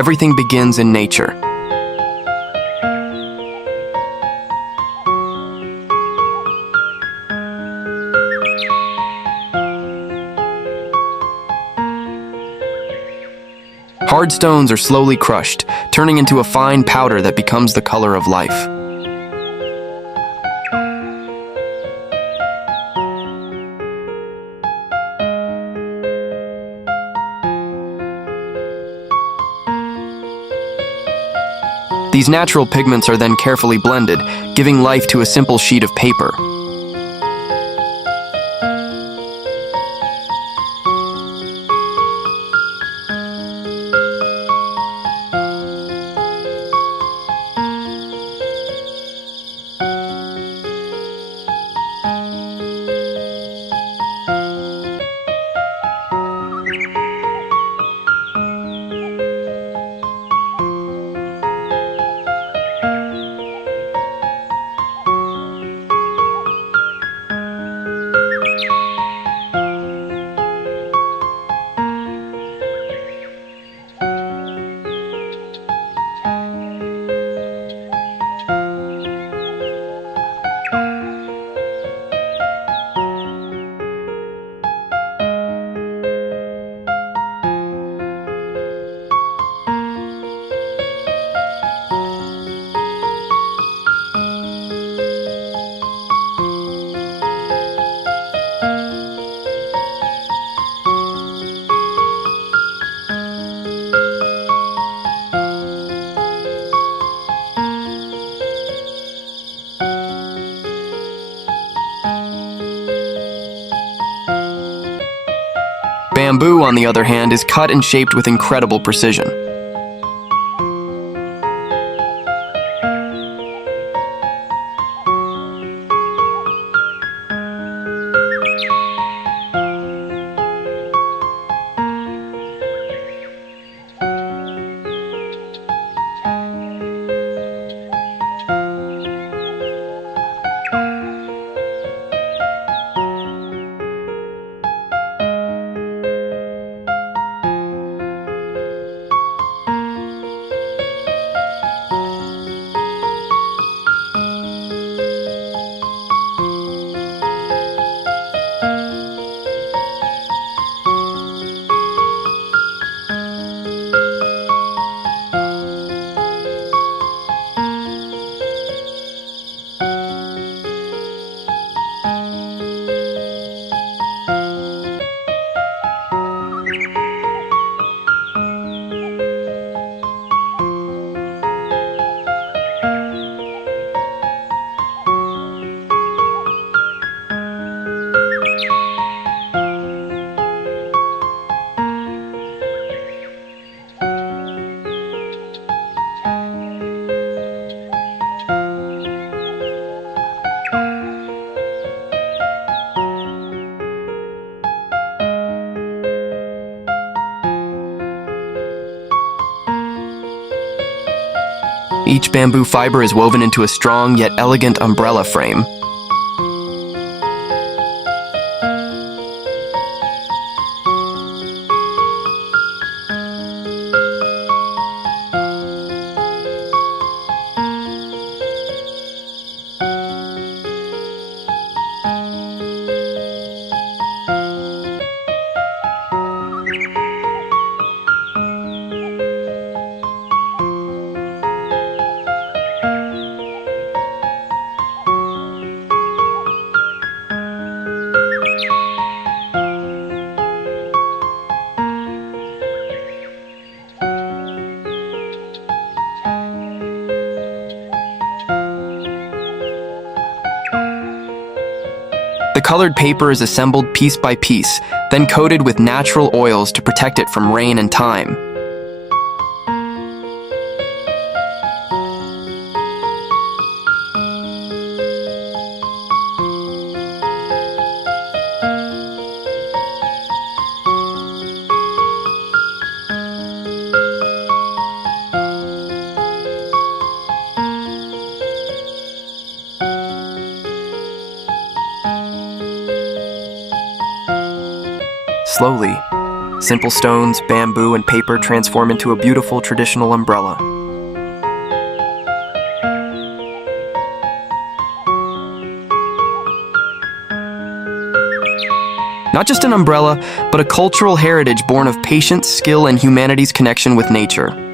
Everything begins in nature. Hard stones are slowly crushed, turning into a fine powder that becomes the color of life. These natural pigments are then carefully blended, giving life to a simple sheet of paper. Bamboo, on the other hand, is cut and shaped with incredible precision. Each bamboo fiber is woven into a strong yet elegant umbrella frame. The colored paper is assembled piece by piece, then coated with natural oils to protect it from rain and time. Slowly, Simple stones, bamboo, and paper transform into a beautiful traditional umbrella. Not just an umbrella, but a cultural heritage born of patience, skill, and humanity's connection with nature.